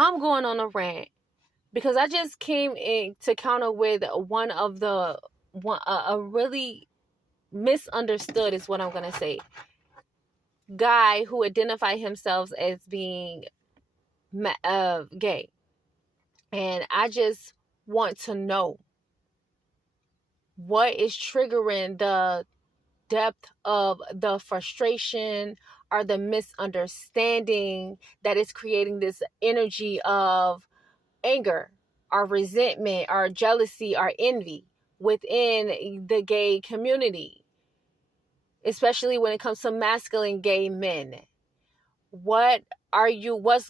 I'm going on a rant because I just came in to counter with a really misunderstood is what I'm gonna say, guy who identified himself as being gay, and I just want to know what is triggering the depth of the frustration or the misunderstanding that is creating this energy of anger or resentment or jealousy or envy within the gay community, especially when it comes to masculine gay men. What's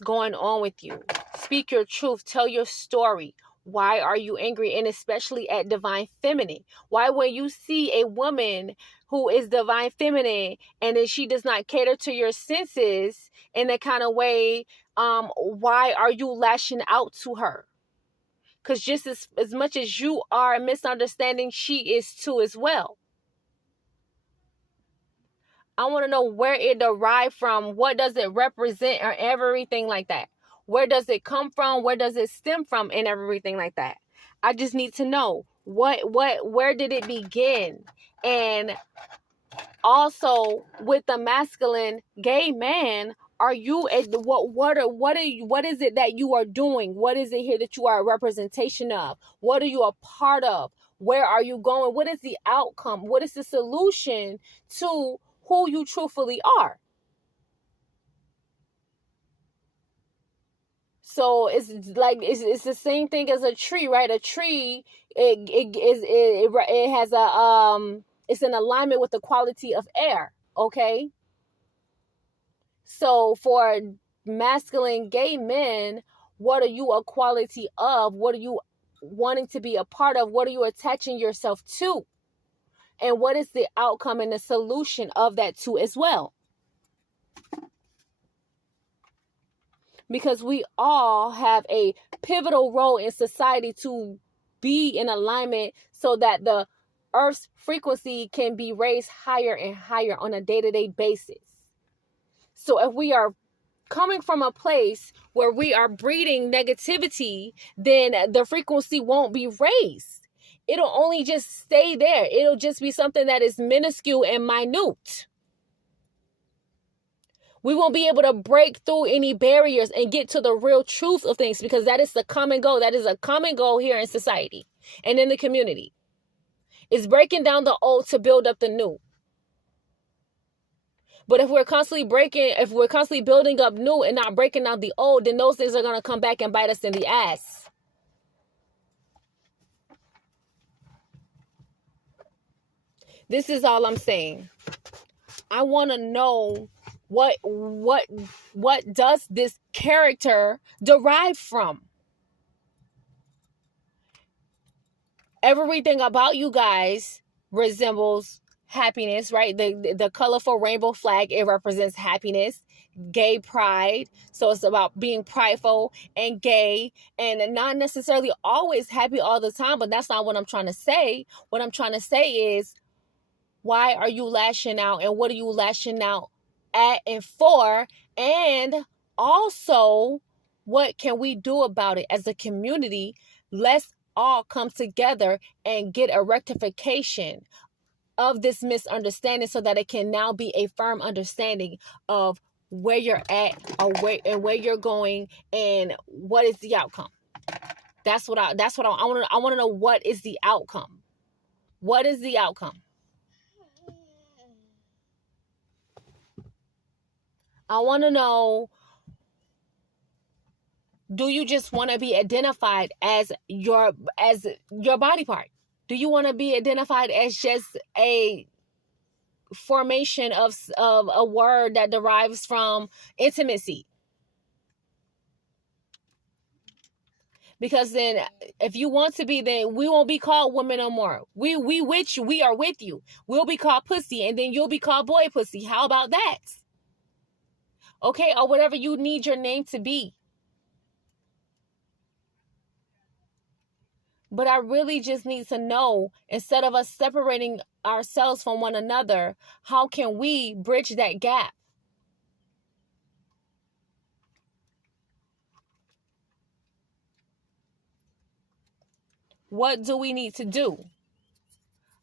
going on with you? Speak your truth, tell your story. Why are you angry? And especially at divine feminine. Why, when you see a woman who is divine feminine and then she does not cater to your senses in that kind of way, why are you lashing out to her? Because just as much as you are misunderstanding, she is too as well. I want to know where it derived from. What does it represent or everything like that? Where does it come from? Where does it stem from and everything like that? I just need to know where did it begin? And also with the masculine gay man, are you what is it that you are doing? What is it here that you are a representation of? What are you a part of? Where are you going? What is the outcome? What is the solution to who you truthfully are? So it's like it's the same thing as a tree, right? A tree, it has it's in alignment with the quality of air. Okay. So for masculine gay men, what are you a quality of? What are you wanting to be a part of? What are you attaching yourself to? And what is the outcome and the solution of that too as well? Because we all have a pivotal role in society to be in alignment so that the Earth's frequency can be raised higher and higher on a day-to-day basis. So if we are coming from a place where we are breeding negativity, then the frequency won't be raised. It'll only just stay there. It'll just be something that is minuscule and minute. We won't be able to break through any barriers and get to the real truth of things, because that is the common goal. That is a common goal here in society and in the community. It's breaking down the old to build up the new. But if we're constantly building up new and not breaking down the old, then those things are going to come back and bite us in the ass. This is all I'm saying. I want to know what does this character derive from? Everything about you guys resembles happiness, right? The colorful rainbow flag, it represents happiness, gay pride. So it's about being prideful and gay and not necessarily always happy all the time, but that's not what I'm trying to say. What I'm trying to say is, why are you lashing out, and what are you lashing out at and for? And also, what can we do about it as a community? Let's all come together and get a rectification of this misunderstanding so that it can now be a firm understanding of where you're at or where you're going and what is the outcome. I want to know, what is the outcome? What is the outcome? I want to know, do you just want to be identified as your body part? Do you want to be identified as just a formation of a word that derives from intimacy? Because then if you want to be, then we won't be called women no more. We with you. We are with you. We'll be called pussy, and then you'll be called boy pussy. How about that? Okay, or whatever you need your name to be. But I really just need to know, instead of us separating ourselves from one another, how can we bridge that gap? what do we need to do?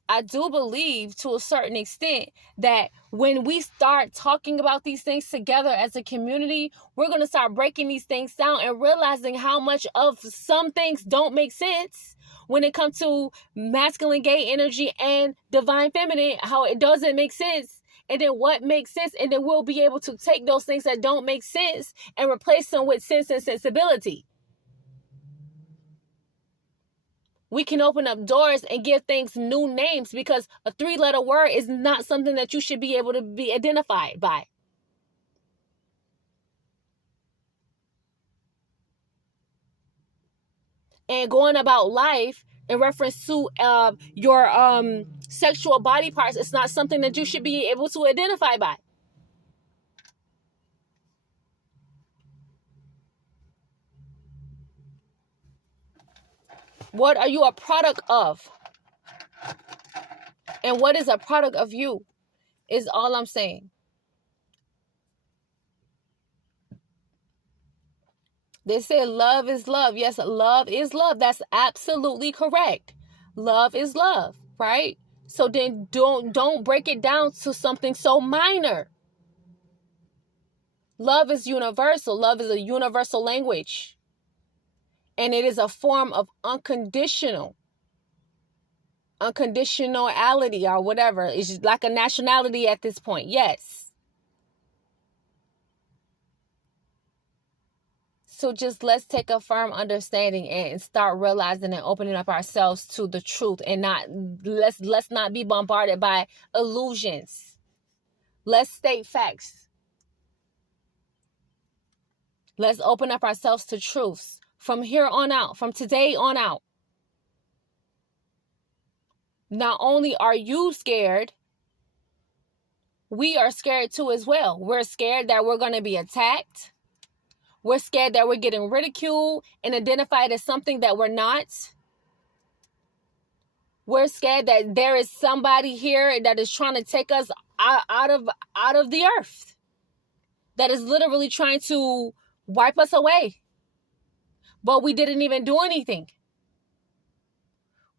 I do believe to a certain extent that when we start talking about these things together as a community, we're going to start breaking these things down and realizing how much of some things don't make sense when it comes to masculine gay energy and divine feminine, how it doesn't make sense. And then what makes sense, and then we'll be able to take those things that don't make sense and replace them with sense and sensibility. We can open up doors and give things new names, because a 3-letter word is not something that you should be able to be identified by. And going about life in reference to your sexual body parts, it's not something that you should be able to identify by. What are you a product of? And what is a product of you is all I'm saying. They say love is love. Yes, love is love. That's absolutely correct. Love is love, right? So then don't break it down to something so minor. Love is universal. Love is a universal language. And it is a form of unconditionality or whatever. It's just like a nationality at this point. Yes. So just let's take a firm understanding and start realizing and opening up ourselves to the truth, and let's not be bombarded by illusions. Let's state facts. Let's open up ourselves to truths from here on out, from today on out. Not only are you scared, we are scared too as well. We're scared that we're going to be attacked. We're scared that we're getting ridiculed and identified as something that we're not. We're scared that there is somebody here that is trying to take us out of the earth, that is literally trying to wipe us away. But we didn't even do anything.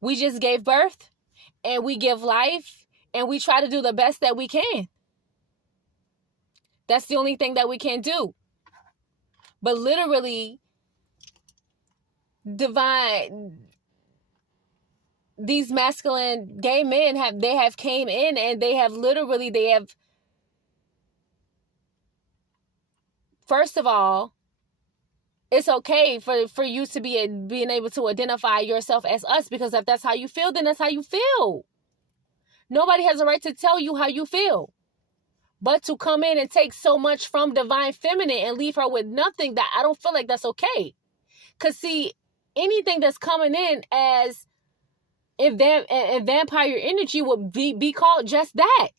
We just gave birth, and we give life, and we try to do the best that we can. That's the only thing that we can do. But literally, these masculine gay men have came in, and they have first of all, it's okay for you to be being able to identify yourself as us, because if that's how you feel, then that's how you feel. Nobody has a right to tell you how you feel. But to come in and take so much from divine feminine and leave her with nothing, that I don't feel like that's okay. Because see, anything that's coming in as if vampire energy would be called just that.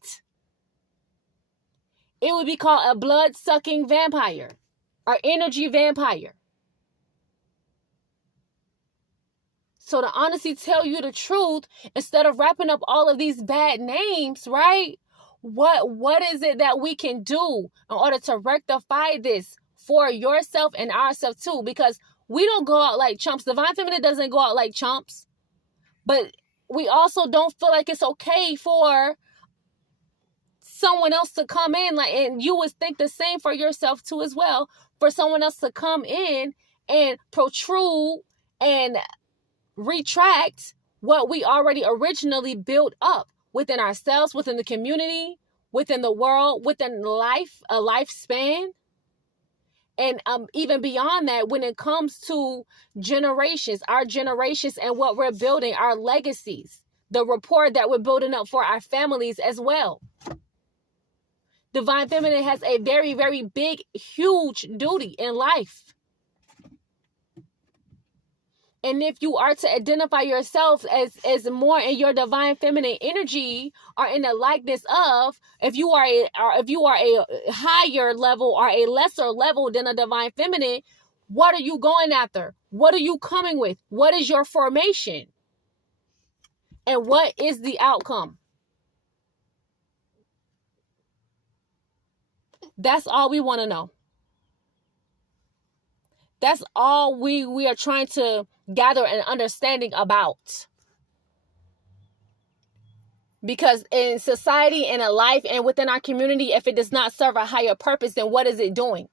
It would be called a blood-sucking vampire or energy vampire. So to honestly tell you the truth, instead of wrapping up all of these bad names, right? What is it that we can do in order to rectify this for yourself and ourselves too? Because we don't go out like chumps. Divine Feminine doesn't go out like chumps. But we also don't feel like it's okay for someone else to come in, and you would think the same for yourself too as well, for someone else to come in and protrude and retract what we already originally built up within ourselves, within the community, within the world, within life, a lifespan. And even beyond that, when it comes to generations, our generations and what we're building, our legacies, the rapport that we're building up for our families as well. Divine Feminine has a very, very big, huge duty in life. And if you are to identify yourself as more in your divine feminine energy, or in the likeness of, if you are a higher level or a lesser level than a divine feminine, what are you going after? What are you coming with? What is your formation? And what is the outcome? That's all we want to know. That's all we are trying to gather an understanding about. Because in society and in life and within our community, if it does not serve a higher purpose, then what is it doing?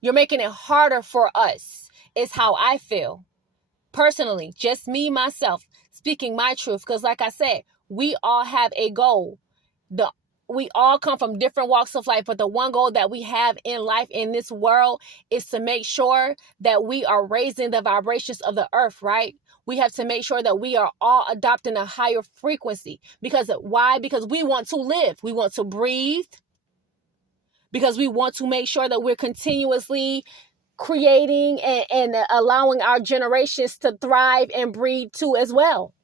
You're making it harder for us, is how I feel. Personally, just me, myself, speaking my truth. Because like I said, we all have a goal. We all come from different walks of life, but the one goal that we have in life, in this world, is to make sure that we are raising the vibrations of the earth, right? We have to make sure that we are all adopting a higher frequency. Because why? Because we want to live. We want to breathe. Because we want to make sure that we're continuously creating and allowing our generations to thrive and breed too as well.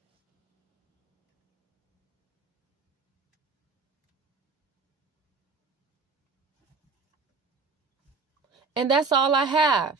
And that's all I have.